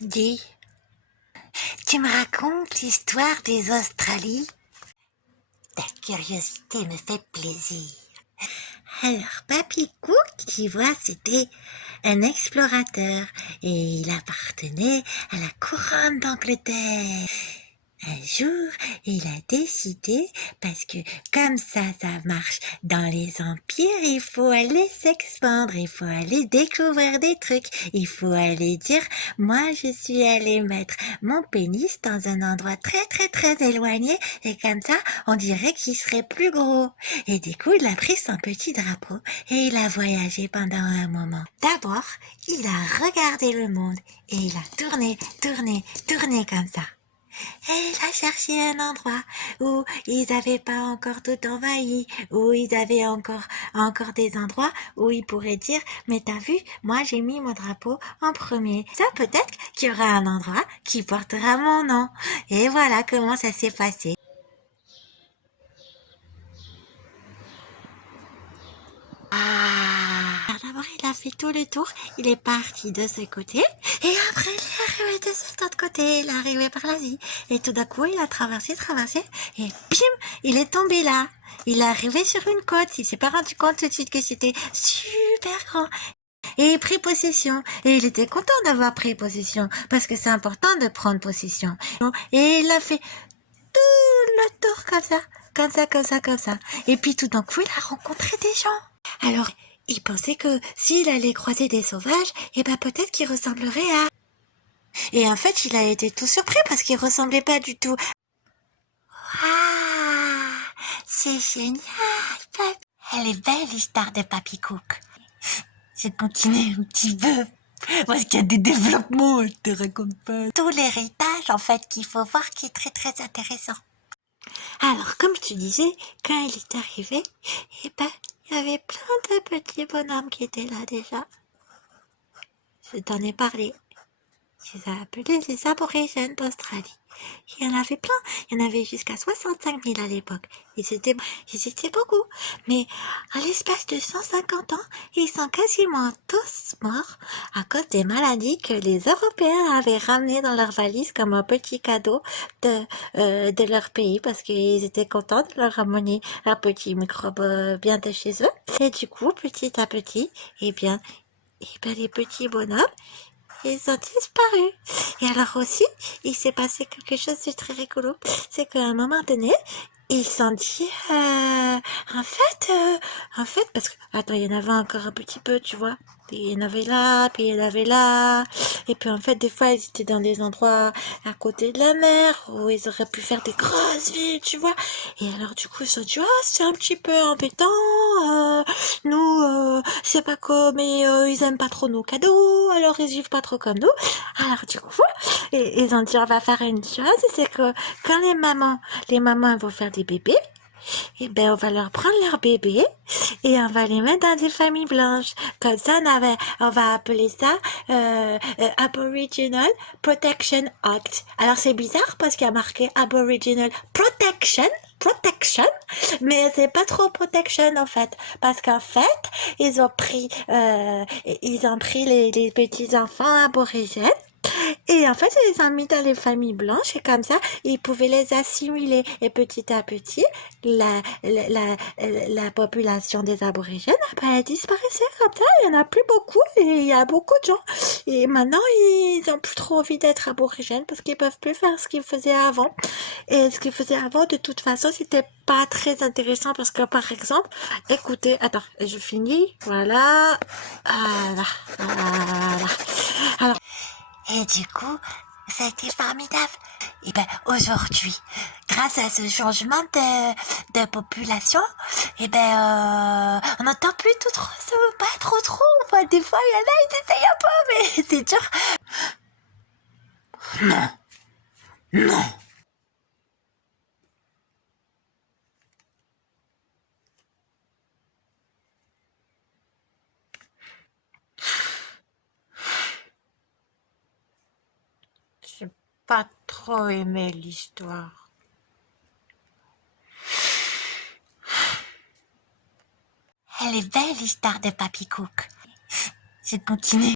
Dis, tu me racontes l'histoire des Australies? Ta curiosité me fait plaisir. Alors, Papy Cook, tu vois, c'était un explorateur et il appartenait à la couronne d'Angleterre. Un jour, il a décidé, parce que comme ça marche dans les empires, il faut aller s'expandre, il faut aller découvrir des trucs, il faut aller dire, moi je suis allé mettre mon pénis dans un endroit très très très éloigné, et comme ça, on dirait qu'il serait plus gros. Et du coup, il a pris son petit drapeau et il a voyagé pendant un moment. D'abord, il a regardé le monde et il a tourné, tourné, tourné comme ça. Et il a cherché un endroit où ils n'avaient pas encore tout envahi, où ils avaient encore des endroits où ils pourraient dire, mais t'as vu, moi j'ai mis mon drapeau en premier. Ça peut-être qu'il y aura un endroit qui portera mon nom. Et voilà comment ça s'est passé. D'abord, il a fait tout le tour, il est parti de ce côté, et après, il est arrivé de cet autre côté, il est arrivé par l'Asie. Et tout d'un coup, il a traversé, et bim, il est tombé là. Il est arrivé sur une côte, il s'est pas rendu compte tout de suite que c'était super grand. Et il prit possession, et il était content d'avoir pris possession, parce que c'est important de prendre possession. Et il a fait tout le tour comme ça, comme ça, comme ça, comme ça. Et puis tout d'un coup, il a rencontré des gens. Alors, il pensait que s'il allait croiser des sauvages, eh ben peut-être qu'il ressemblerait à... Et en fait, il a été tout surpris parce qu'il ressemblait pas du tout. Ah, c'est génial, Papy. Elle est belle l'histoire de Papy Cook. Je continue un petit peu. Parce qu'il y a des développements, je te raconte pas. Tout l'héritage, en fait, qu'il faut voir qui est très très intéressant. Alors, comme je te disais, quand il est arrivé, eh ben, il y avait plein de petits bonhommes qui étaient là déjà. Je t'en ai parlé. Je les ai appelés les aborigènes d'Australie. Il y en avait plein. Il y en avait jusqu'à 65 000 à l'époque. Ils étaient beaucoup. Mais à l'espace de 150 ans, ils sont quasiment tous morts à cause des maladies que les Européens avaient ramenées dans leur valise comme un petit cadeau de leur pays parce qu'ils étaient contents de leur ramener un petit microbe bien de chez eux. Et du coup, petit à petit, eh bien les petits bonhommes, ils ont disparu. Et alors aussi, il s'est passé quelque chose de très rigolo. C'est qu'à un moment donné, ils se sont dit, en fait, parce que, attends, il y en avait encore un petit peu, tu vois. Il y en avait là, puis il y en avait là. Et puis en fait, des fois, ils étaient dans des endroits à côté de la mer où ils auraient pu faire des grosses villes, tu vois. Et alors, du coup, ils se sont dit, oh, c'est un petit peu embêtant. Nous, c'est pas comme, et ils aiment pas trop nos cadeaux, alors ils vivent pas trop comme nous. Alors, du coup, ils ont dit, on va faire une chose, c'est que quand les mamans vont faire des bébés, et ben on va leur prendre leur bébé et on va les mettre dans des familles blanches. Comme ça, on va appeler ça Aboriginal Protection Act. Alors c'est bizarre parce qu'il y a marqué Aboriginal Protection, mais c'est pas trop protection en fait, parce qu'en fait ils ont pris les petits enfants aborigènes. Et en fait, ils les ont mis dans les familles blanches et comme ça, ils pouvaient les assimiler. Et petit à petit, la population des aborigènes, ben, elle disparaissait comme ça. Il n'y en a plus beaucoup et il y a beaucoup de gens. Et maintenant, ils n'ont plus trop envie d'être aborigènes parce qu'ils peuvent plus faire ce qu'ils faisaient avant. Et ce qu'ils faisaient avant, de toute façon, c'était pas très intéressant parce que, par exemple, écoutez, attends, je finis. Voilà. Voilà. Alors, et du coup, ça a été formidable. Et ben aujourd'hui, grâce à ce changement de population, et ben on n'entend plus tout trop ça, pas trop. Enfin, des fois, il y en a, ils essayent un peu, mais c'est dur. Non, non. J'ai pas trop aimé l'histoire. Elle est belle l'histoire de Papy Cook. Je continue.